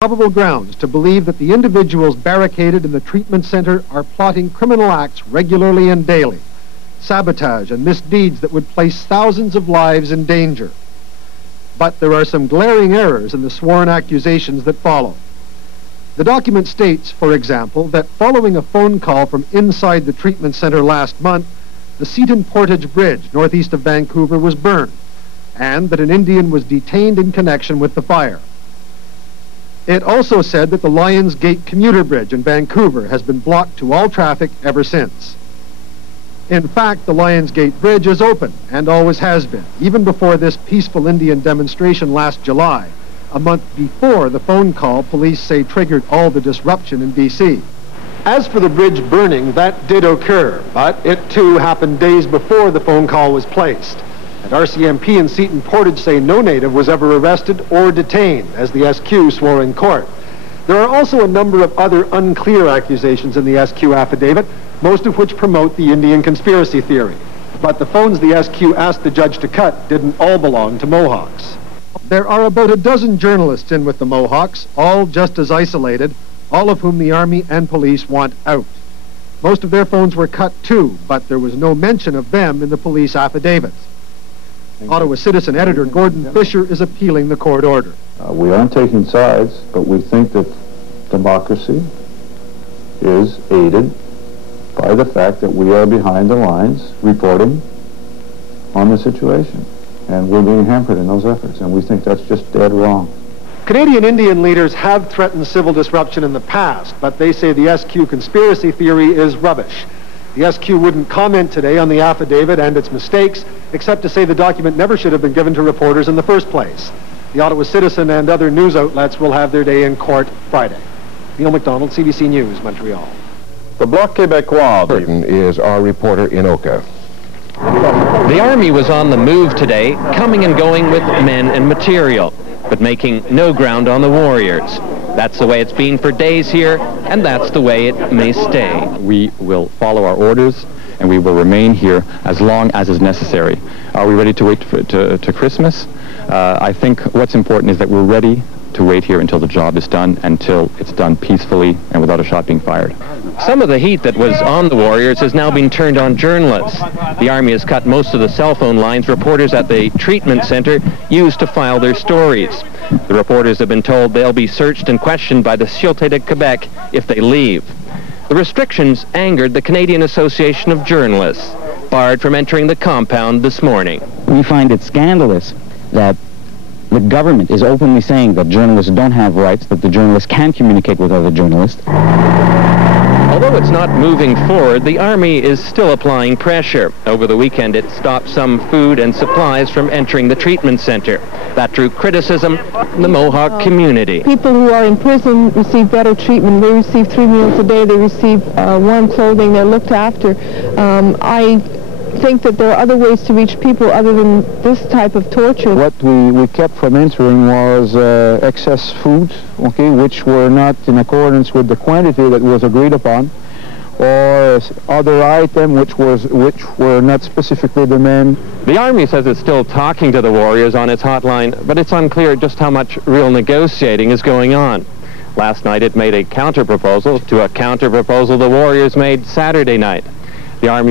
probable grounds to believe that the individuals barricaded in the treatment center are plotting criminal acts regularly and daily, sabotage and misdeeds that would place thousands of lives in danger. But there are some glaring errors in the sworn accusations that follow. The document states, for example, that following a phone call from inside the treatment center last month, the Seton Portage Bridge, northeast of Vancouver, was burned, and that an Indian was detained in connection with the fire. It also said that the Lions Gate commuter bridge in Vancouver has been blocked to all traffic ever since. In fact, the Lions Gate Bridge is open, and always has been, even before this peaceful Indian demonstration last July, a month before the phone call police say triggered all the disruption in BC. As for the bridge burning, that did occur, but it too happened days before the phone call was placed. And RCMP and Seton Portage say no native was ever arrested or detained, as the SQ swore in court. There are also a number of other unclear accusations in the SQ affidavit, most of which promote the Indian conspiracy theory. But the phones the SQ asked the judge to cut didn't all belong to Mohawks. There are about a dozen journalists in with the Mohawks, all just as isolated, all of whom the Army and police want out. Most of their phones were cut too, but there was no mention of them in the police affidavits. Ottawa Citizen editor Gordon Fisher is appealing the court order. We aren't taking sides, but we think that democracy is aided by the fact that we are behind the lines reporting on the situation. And we're being hampered in those efforts, and we think that's just dead wrong. Canadian Indian leaders have threatened civil disruption in the past, but they say the SQ conspiracy theory is rubbish. The SQ wouldn't comment today on the affidavit and its mistakes, except to say the document never should have been given to reporters in the first place. The Ottawa Citizen and other news outlets will have their day in court Friday. Neil MacDonald, CBC News, Montreal. The Bloc Québécois Burton is our reporter in Oka. The Army was on the move today, coming and going with men and material, but making no ground on the warriors. That's the way it's been for days here, and that's the way it may stay. We will follow our orders, and we will remain here as long as is necessary. Are we ready to wait to Christmas? I think what's important is that we're ready to wait here until the job is done, until it's done peacefully and without a shot being fired. Some of the heat that was on the warriors has now been turned on journalists. The Army has cut most of the cell phone lines reporters at the treatment center used to file their stories. The reporters have been told they'll be searched and questioned by the Sûreté de Québec if they leave. The restrictions angered the Canadian Association of Journalists, barred from entering the compound this morning. We find it scandalous that the government is openly saying that journalists don't have rights, that the journalists can communicate with other journalists. Although it's not moving forward, the Army is still applying pressure. Over the weekend, it stopped some food and supplies from entering the treatment center. That drew criticism from the Mohawk community. People who are in prison receive better treatment. They receive 3 meals a day. They receive warm clothing. They're looked after. I think that there are other ways to reach people other than this type of torture. What we kept from entering was excess food, okay, which were not in accordance with the quantity that was agreed upon, or other items which were not specifically demanded. The Army says it's still talking to the warriors on its hotline, but it's unclear just how much real negotiating is going on. Last night it made a counter-proposal to a counter-proposal the warriors made Saturday night. The Army